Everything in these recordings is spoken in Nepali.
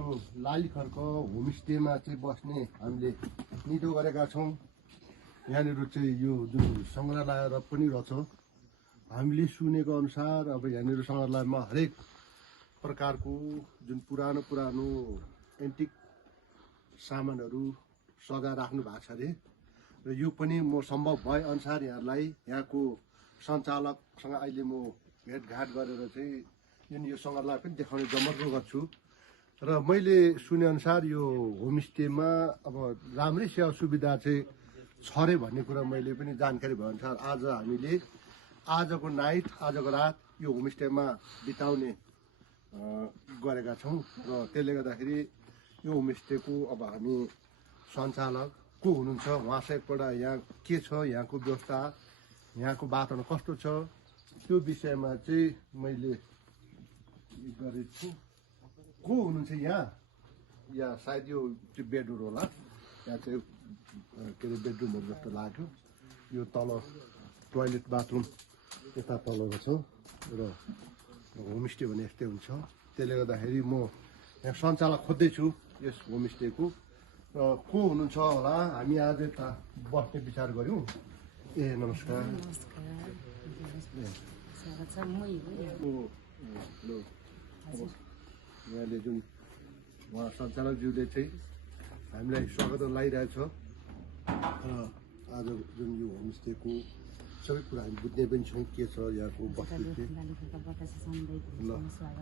यो लालीखरको होमस्टेमा चाहिँ बस्ने हामीले निधो गरेका छौँ। यहाँनिर चाहिँ यो जुन सङ्ग्रहालय पनि रहेछ, हामीले सुनेको अनुसार अब यहाँनिर सङ्ग्रहालयमा हरेक प्रकारको जुन पुरानो पुरानो एन्टिक सामानहरू सजाएर राख्नु भएको छ अरे। र यो पनि म सम्भव भए अनुसार यहाँलाई यहाँको सञ्चालकसँग अहिले म भेटघाट गरेर चाहिँ जुन यो सङ्ग्रहालय पनि देखाउने जमर्को गर्छु। र मैले सुनेअनुसार यो होमस्टेमा अब राम्रै सेवा सुविधा चाहिँ छ अरे भन्ने कुरा मैले पनि जानकारी भएअनुसार आज हामीले आजको नाइट, आजको रात यो होमस्टेमा बिताउने गरेका छौँ। र त्यसले गर्दाखेरि यो होमस्टेको अब हामी सञ्चालक को हुनुहुन्छ उहाँसँग एकपल्ट यहाँ के छ, यहाँको व्यवस्था, यहाँको वातावरण कस्तो छ, त्यो विषयमा चाहिँ मैले गरेको छु। को हुनुहुन्छ यहाँ? या सायद यो चाहिँ बेडरुम होला, यहाँ चाहिँ के अरे बेडरुमहरू जस्तो लाग्यो। यो तल टोयलेट बाथरुम यता तल छ र होमस्टे भने यस्तै हुन्छ। त्यसले गर्दाखेरि म यहाँ सञ्चालक खोज्दैछु यस होमस्टेको। र को हुनुहुन्छ होला? हामी आज यता बस्ने विचार गऱ्यौँ। ए नमस्कार। यहाँले जुन उहाँ सञ्चालकज्यूले चाहिँ हामीलाई स्वागत लगाइरहेछ। आज जुन यो होमस्टेको सबै कुरा हामी बुझ्ने पनि छौँ के छ यहाँको बस्ती। ल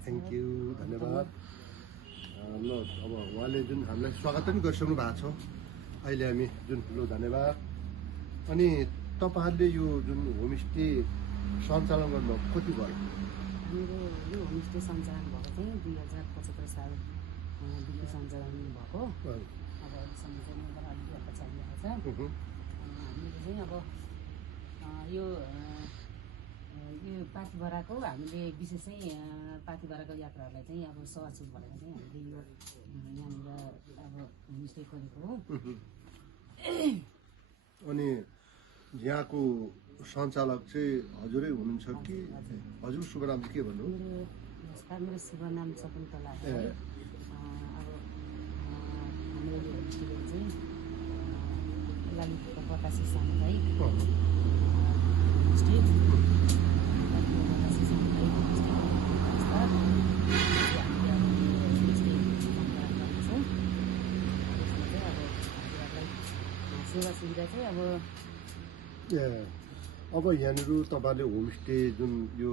थ्याङ्क यू, धन्यवाद। ल अब उहाँले जुन हामीलाई स्वागत पनि गरिसक्नु भएको छ अहिले हामी जुन ल धन्यवाद। अनि तपाईँहरूले यो जुन होमस्टे सञ्चालन गर्नुभएको कति भयो? मेरो यो होमस्टे सञ्चालन भएको चाहिँ 2075 सालदेखि सञ्चालन भएको। अब अहिलेसम्म चाहिँ मेरो अलिकति हप्ता चलिरहेको छ। हामीले चाहिँ अब यो पाथिभराको हामीले विशेष चाहिँ पाथिभराको यात्राहरूलाई चाहिँ अब सहयोग भनेर चाहिँ हामीले यो यहाँनिर अब होमस्टे खोलेको हो। अनि यहाँको सञ्चालक चाहिँ हजुरै हुनुहुन्छ कि? हजुर शुभ नाम चाहिँ के भन्नु? मेरो शुभ नाम शकुन्तला है। अब हाम्रो यो होमस्टे चाहिँ लालीखरको बतासे सामुदायिक होमस्टे सेवा सुविधा चाहिँ अब यहाँनिर तपाईँले होमस्टे जुन यो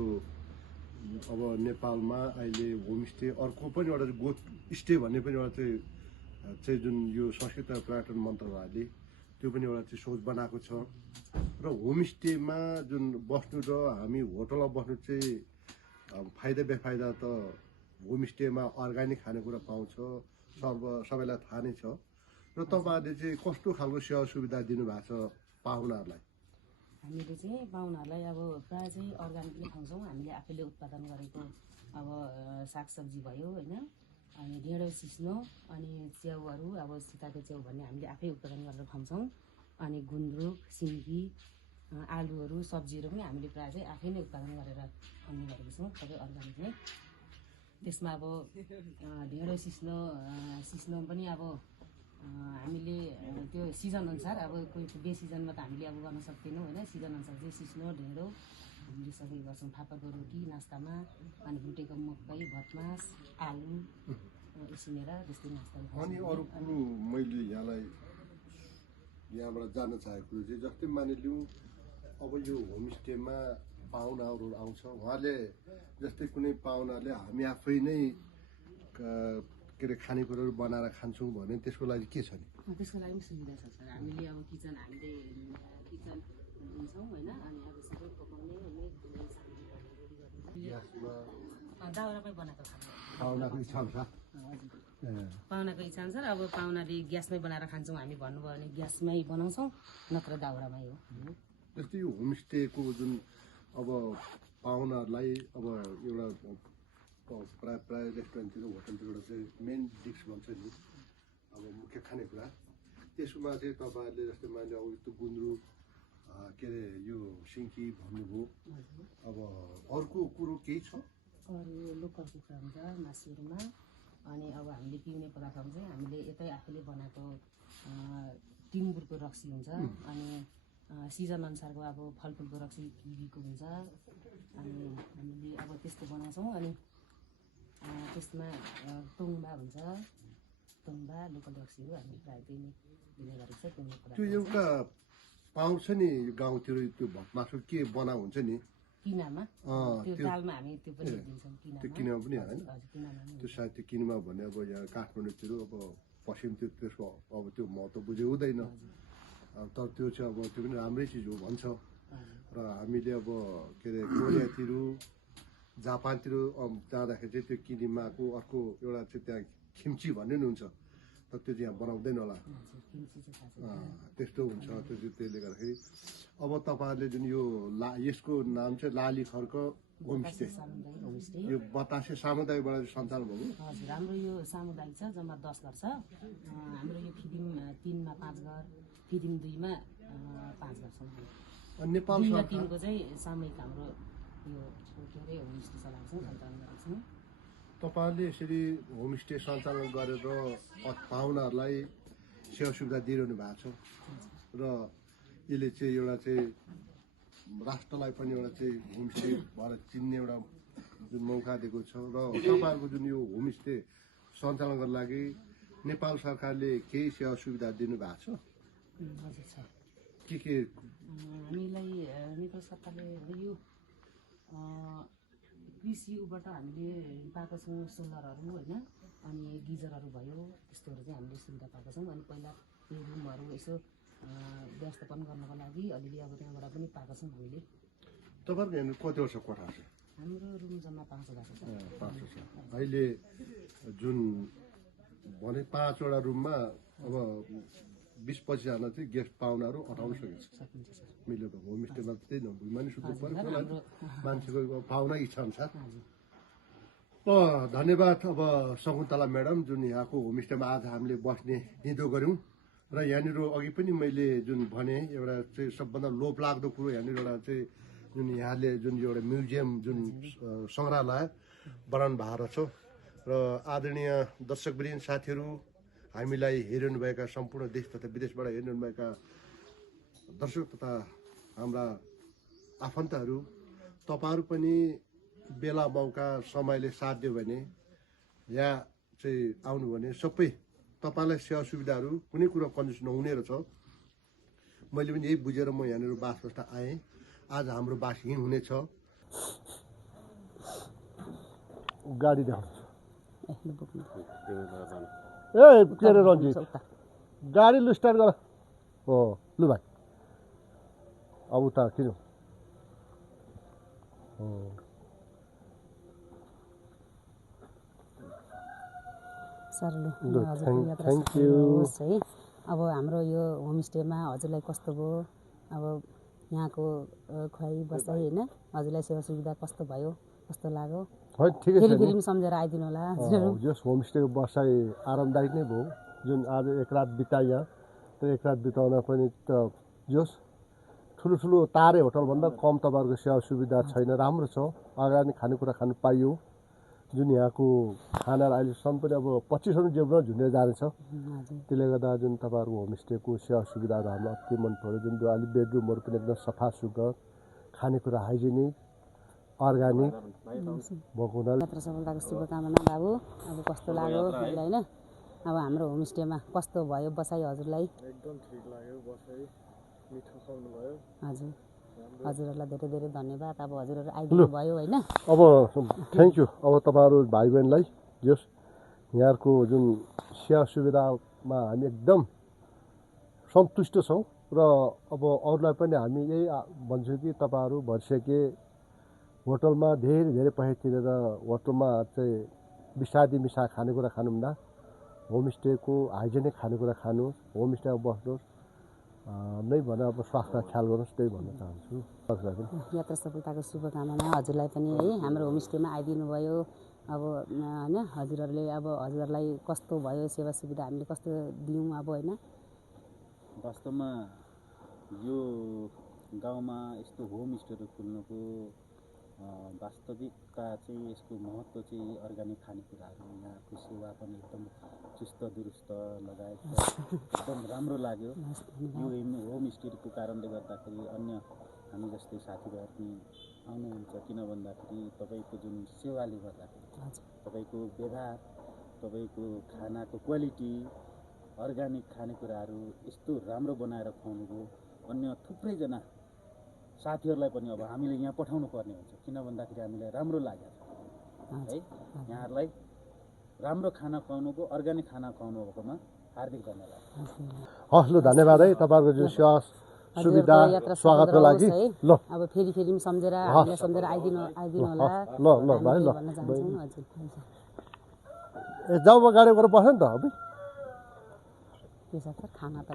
अब नेपालमा अहिले होमस्टे अर्को पनि एउटा गोठ स्टे भन्ने पनि एउटा चाहिँ जुन यो संस्कृति र पर्यटन मन्त्रालयले त्यो पनि एउटा चाहिँ सोच बनाएको छ। र होमस्टेमा जुन बस्नु र हामी होटलमा बस्नु चाहिँ फाइदा बेफाइदा त होमस्टेमा अर्ग्यानिक खानेकुरा पाउँछ, सबैलाई थाहा नै छ। र तपाईँहरूले चाहिँ कस्तो खालको सेवा सुविधा दिनुभएको छ पाहुनाहरूलाई? हामीले चाहिँ पाहुनाहरूलाई अब प्रायः चाहिँ अर्ग्यानिक नै खुवाउँछौँ। हामीले आफैले उत्पादन गरेको अब सागसब्जी भयो होइन, अनि ढेँडो सिस्नो, अनि च्याउहरू अब सीताको च्याउ भन्ने हामीले आफै उत्पादन गरेर खुवाउँछौँ। अनि गुन्द्रुक, सिन्की, आलुहरू, सब्जीहरू पनि हामीले प्रायः चाहिँ आफै नै उत्पादन गरेर खुवाउने गरेको छौँ, सबै अर्ग्यानिक नै। त्यसमा अब ढेँडो सिस्नो पनि अब हामीले त्यो सिजनअनुसार अब कोही बेसिजनमा त हामीले अब गर्न सक्दैनौँ होइन। सिजनअनुसार चाहिँ सिस्नो, ढेँडो हामीले सबै गर्छौँ। फापरको रोटी नास्तामा, अनि भुटेको मकै, भटमास, आलु उसिनेर त्यस्तै नास्ता। अनि अरू कुरो मैले यहाँबाट जान्न चाहेको कुरो चाहिँ जस्तै मानिलिउँ अब यो होमस्टेमा पाहुनाहरू आउँछ, उहाँले जस्तै कुनै पाहुनाले हामी आफै नै के अरे खानेकुराहरू बनाएर खान्छौँ भने त्यसको लागि के छ नि? त्यसको लागि पनि सुविधा छ सर। हामीले अब हामीले किचन दिन्छौँ होइन। अनि अब सबै पकाउने दाउरामै बनाएको खाना पाहुनाको इच्छा अनुसार पाहुनाको इच्छा अनुसार अब पाहुनाले ग्यासमै बनाएर खान्छौँ हामी भन्नुभयो भने ग्यासमै बनाउँछौँ, नत्र दाउरामै हो। जस्तै यो होमस्टेको जुन अब पाहुनाहरूलाई अब एउटा प्राय रेस्टुरेन्टतिर होटलतिर चाहिँ मेन डिस भन्छ नि, अब मुख्य खानेकुरा त्यसमा चाहिँ तपाईँहरूले जस्तै माने अब त्यो गुन्द्रुक के अरे यो सिन्की भन्नुभयो। अब अर्को कुरो केही छ? अरू लोकल कुखुरा हुन्छ मासुहरूमा, अनि अब हामीले पिउने पदार्थहरू चाहिँ हामीले यतै आफूले बनाएको टिम्बुरको रक्सी हुन्छ अनि सिजन अनुसारको अब फलफुलको रक्सी किवीको हुन्छ अनि हामीले अब त्यस्तो बनाउँछौँ अनि त्यसमा तोङ्बा हुन्छ तोङ्बा लोकल रक्सीहरू हामीले प्रायः त्यही नै दिने गरेको छ पिउने त्यो एउटा पाउँछ नि गाउँतिर त्यो भटमासु के बना हुन्छ नि किनामा त्यो दालमा हामी त्यो पनि दिन्छौँ त्यो किनेमा पनि होइन हजुर किनामा त्यो सायद त्यो किनेमा भने अब यहाँ काठमाडौँतिर अब पश्चिमतिर त्यसको अब त्यो महत्त्व बुझे हुँदैन तर त्यो चाहिँ अब त्यो पनि राम्रै चिज हो भन्छ र हामीले अब के अरे कोरियातिर जापानतिर जाँदाखेरि चाहिँ त्यो किनेमाको अर्को एउटा चाहिँ त्यहाँ खिम्ची भन्ने पनि हुन्छ तर त्यो चाहिँ यहाँ बनाउँदैन होला त्यस्तो हुन्छ त्यो चाहिँ त्यसले गर्दाखेरि अब तपाईँहरूले जुन यो यसको नाम चाहिँ लाली खर्क होमस्टे यो बतासे सामुदायिकबाट सञ्चालन भएको हजुर हाम्रो यो सामुदायिक छ जम्मा 10 घर छ हाम्रो यो फिदिम 3 मा 5 घर फिदिम 2 मा 5 घर छौँ नेपाल 2 र 3 को चाहिँ सामूहिक हाम्रो यो के अरे होमस्टे चलाएको छौँ सञ्चालन गरेको छौँ तपाईँहरूले यसरी होमस्टे सञ्चालन गरेर पाहुनाहरूलाई सेवा सुविधा दिइरहनु भएको छ र यसले चाहिँ एउटा चाहिँ राष्ट्रलाई पनि एउटा चाहिँ होमस्टे भएर चिन्ने एउटा जुन मौका दिएको छ र तपाईँहरूको जुन यो होमस्टे सञ्चालन गर्नको लागि नेपाल सरकारले केही सेवा सुविधा दिनुभएको छ हजुर छ के हामीलाई नेपाल सरकारले यो कृषि उबाट हामीले पाएको छौँ सोलरहरू होइन अनि गिजरहरू भयो त्यस्तोहरू चाहिँ हामीले सुविधा पाएको छौँ अनि पहिला यो रुमहरू यसो व्यवस्थापन गर्नको लागि अलिअलि अब त्यहाँबाट पनि पाएको छौँ हामीले तपाईँहरूको कति वर्ष कोठा छ हाम्रो रुम जम्मा 5 हजार छ अहिले जुन भने 5 वटा रुममा अब 20-25 जना चाहिँ गेस्ट पाहुनाहरू अटाउन सकिन्छ मिलेर होमस्टेमा त्यही न भुइँमा नि सुत्नु पर्यो मान्छेको पाहुना इच्छा अनुसार धन्यवाद अब शकुन्तला म्याडम जुन यहाँको होमस्टेमा आज हामीले बस्ने निधो गऱ्यौँ र यहाँनिर अघि पनि मैले जुन भने एउटा चाहिँ सबभन्दा लोभलाग्दो कुरो यहाँनिर एउटा चाहिँ जुन यहाँले जुन एउटा म्युजियम जुन सङ्ग्रहालय बनाउनु भएको छ र आदरणीय दर्शकवृन्द साथीहरू हामीलाई हेरिरहनुभएका सम्पूर्ण देश तथा विदेशबाट हेरिरहनुभएका दर्शक तथा हाम्रा आफन्तहरू तपाईँहरू पनि बेला मौका समयले साथ दियो भने यहाँ चाहिँ आउनु भने सबै तपाईँलाई सेवा सुविधाहरू कुनै कुरो कन्जुस नहुने रहेछ मैले पनि यही बुझेर म यहाँनिर बास बस्दा आएँ आज हाम्रो बास यहीँ हुनेछ गाडी देखाउँछ ए के अरे रन्जित गाडी लु स्टार्ट गर हो लु भाइ अब उता किन सर लु हजुरको यात्रा सफल होस् है अब हाम्रो यो होमस्टेमा हजुरलाई कस्तो भयो अब यहाँको खुवाइ बसाइ होइन हजुरलाई सेवा सुविधा कस्तो भयो कस्तो लाग्यो ठिकै छ फेरि सम्झेर आइदिनु होला जस होमस्टेको बसाइ आरामदायक नै भयो जुन आज एक रात बिताइ यहाँ त्यो एक रात बिताउन पनि त जस ठुलो तारे होटलभन्दा कम तपाईँहरूको सेवा सुविधा छैन राम्रो छ अगाडि खानेकुरा खानु पाइयो जुन यहाँको खानाहरू अहिलेसम्म पनि अब 25 जेबमा झुन्डेर जानेछ त्यसले गर्दा जुन तपाईँहरूको होमस्टेको सेवा सुविधाहरू हामीलाई अति मन पऱ्यो जुन अलिक बेडरुमहरू पनि एकदम सफा सुग्घर खानेकुरा हाइजेनिक अर्ग्यानिक भएको हुनाले यात्रा सफलताको शुभकामना बाबु अब कस्तो लाग्यो होइन अब हाम्रो होमस्टेमा कस्तो भयो बसाइ हजुरलाई एकदम ठिक लाग्यो बसाइ मिठो खुवाउनु भयो हजुर हजुरहरूलाई धेरै धेरै धन्यवाद अब हजुरहरू आइदिनु भयो होइन अब थ्याङ्क यू अब तपाईँहरू भाइ बहिनीलाई जस यहाँको जुन सेवा सुविधामा हामी एकदम सन्तुष्ट छौँ र अब अरूलाई पनि हामी यही भन्छौँ कि तपाईँहरू भइसके होटलमा धेरै पैसा तिरेर होटलमा चाहिँ बिसादी मिसा खानेकुरा खानुभन्दा होमस्टेको हाइजेनिक खानेकुरा खानुहोस् होमस्टेमा बस्नुहोस् नै भने अब स्वास्थ्य ख्याल गर्नुहोस् त्यही भन्न चाहन्छु यात्रा सफलताको शुभकामना हजुरलाई पनि है हाम्रो होमस्टेमा आइदिनु भयो अब होइन हजुरहरूले अब हजुरलाई कस्तो भयो सेवा सुविधा हामीले कस्तो दियौँ अब होइन वास्तवमा यो गाउँमा यस्तो होमस्टेहरू खुल्नुको वास्तविकता चाहिँ यसको महत्त्व चाहिँ अर्ग्यानिक खानेकुराहरू यहाँको सेवा पनि एकदम चुस्त दुरुस्त लगायत एकदम राम्रो लाग्यो। यो होमस्टेको कारणले गर्दाखेरि अन्य हामी जस्तै साथीभाइहरू पनि आउनुहुन्छ, किन भन्दाखेरि तपाईँको जुन सेवाले गर्दाखेरि तपाईँको व्यवहार, तपाईँको खानाको क्वालिटी, अर्ग्यानिक खानेकुराहरू यस्तो राम्रो बनाएर खुवाउनुभयो। अन्य थुप्रैजना साथीहरूलाई पनि अब हामीले यहाँ पठाउनु पर्ने हुन्छ, किन भन्दाखेरि हामीलाई राम्रो लाग्यो है। यहाँहरूलाई राम्रो खाना खुवाउनुको, अर्ग्यानिक खाना खुवाउनु भएकोमा हार्दिक धन्यवाद। हस्, ल धन्यवाद है तपाईँहरूको जुन सेवा सुविधा स्वागतको लागि। ल अब फेरि पनि सम्झेर हामीलाई सम्झेर आइदिनु होला ल ल भाइ ल भन्न चाहन्छौँ। हजुर ए जाऊ, म गाडी गरेर बस्छ नि त अबि के छ त खाना त